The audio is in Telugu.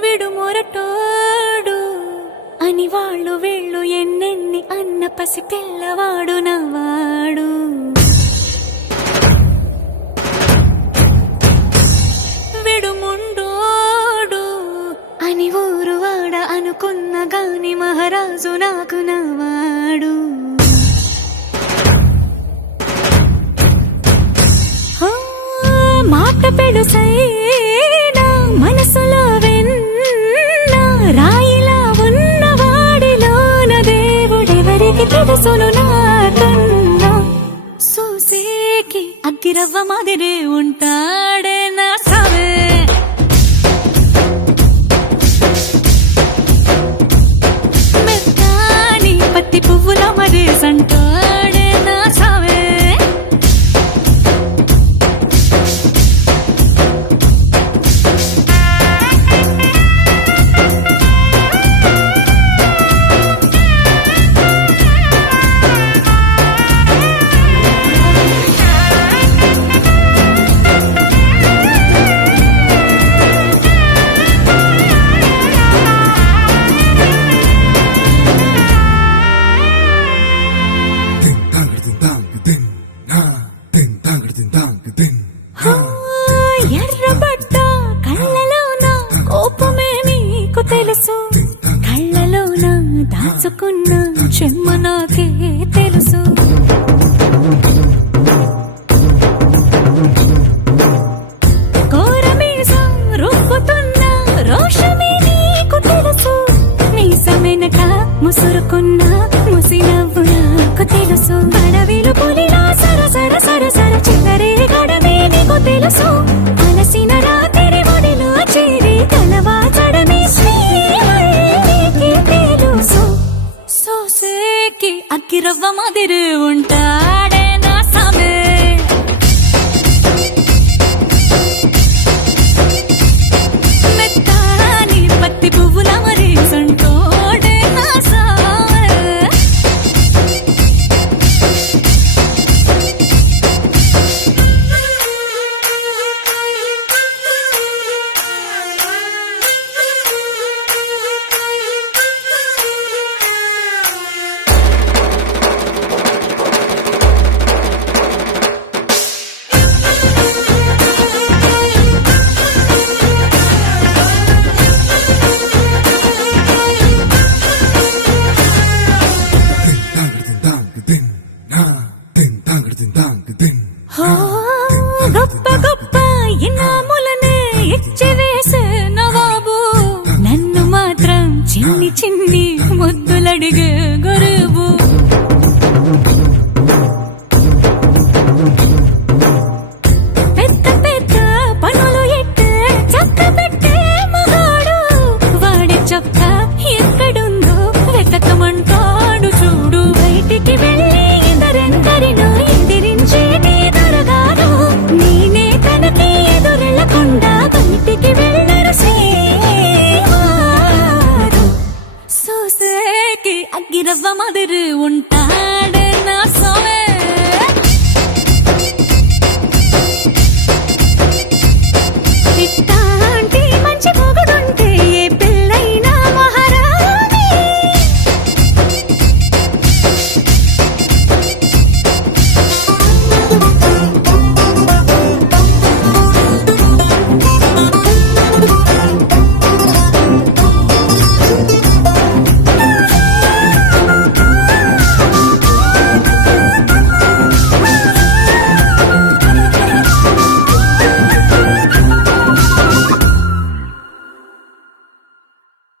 విడు మొరటోడు అని వాళ్ళు వీళ్ళు ఎన్నెన్ని అన్న పసి పిల్లవాడు నవాడు. విడు ముండోడు అని ఊరు వాడ అనుకున్న గాని మహారాజు నాకు నవాడు. మాట పెడుసైనా మనసులో వెన్న రాయిలా ఉన్నవాడిలోన దేవుడెవరికి తెలుసును నాకన్నా. సూసేకి అగ్గిరవ్వ మాదిరే ఉంటాడే నా సావే. మెత్తాని పత్తి పువ్వుల మరేసంటాడే నా సావే. ఎర్రబడ్డ కళ్ళలోన కోపమే నీకు తెలుసు, కళ్ళలోన దాచుకున్న చెమ్మ నాకే తెలుసు. కోరమీసం రుబ్బుతున్న రోషమే నీకు తెలుసు, మీసమెనక ముసురుకున్న ముసినవ్వు నాకు తెలుసు. అడవిలు పులిలా సరసర సరసర చిల్లరే గడమే నీకు తెలుసు. అలసిన రాత్రి ఒడిలో చేరి కలవాచడమే శ్రీకి తెలుసు. సోసేకి అగ్గిరవ్వ మాదిరి ఉంటాడే నా సామే. మెత్తాని పత్తి పువ్వుల మరేసంటోడే నా సామే. గొప్ప గొప్ప ఇనాములనే ఇచ్చి వేసే నవాబు నన్ను మాత్రం చిన్ని చిన్ని ముద్దులడిగే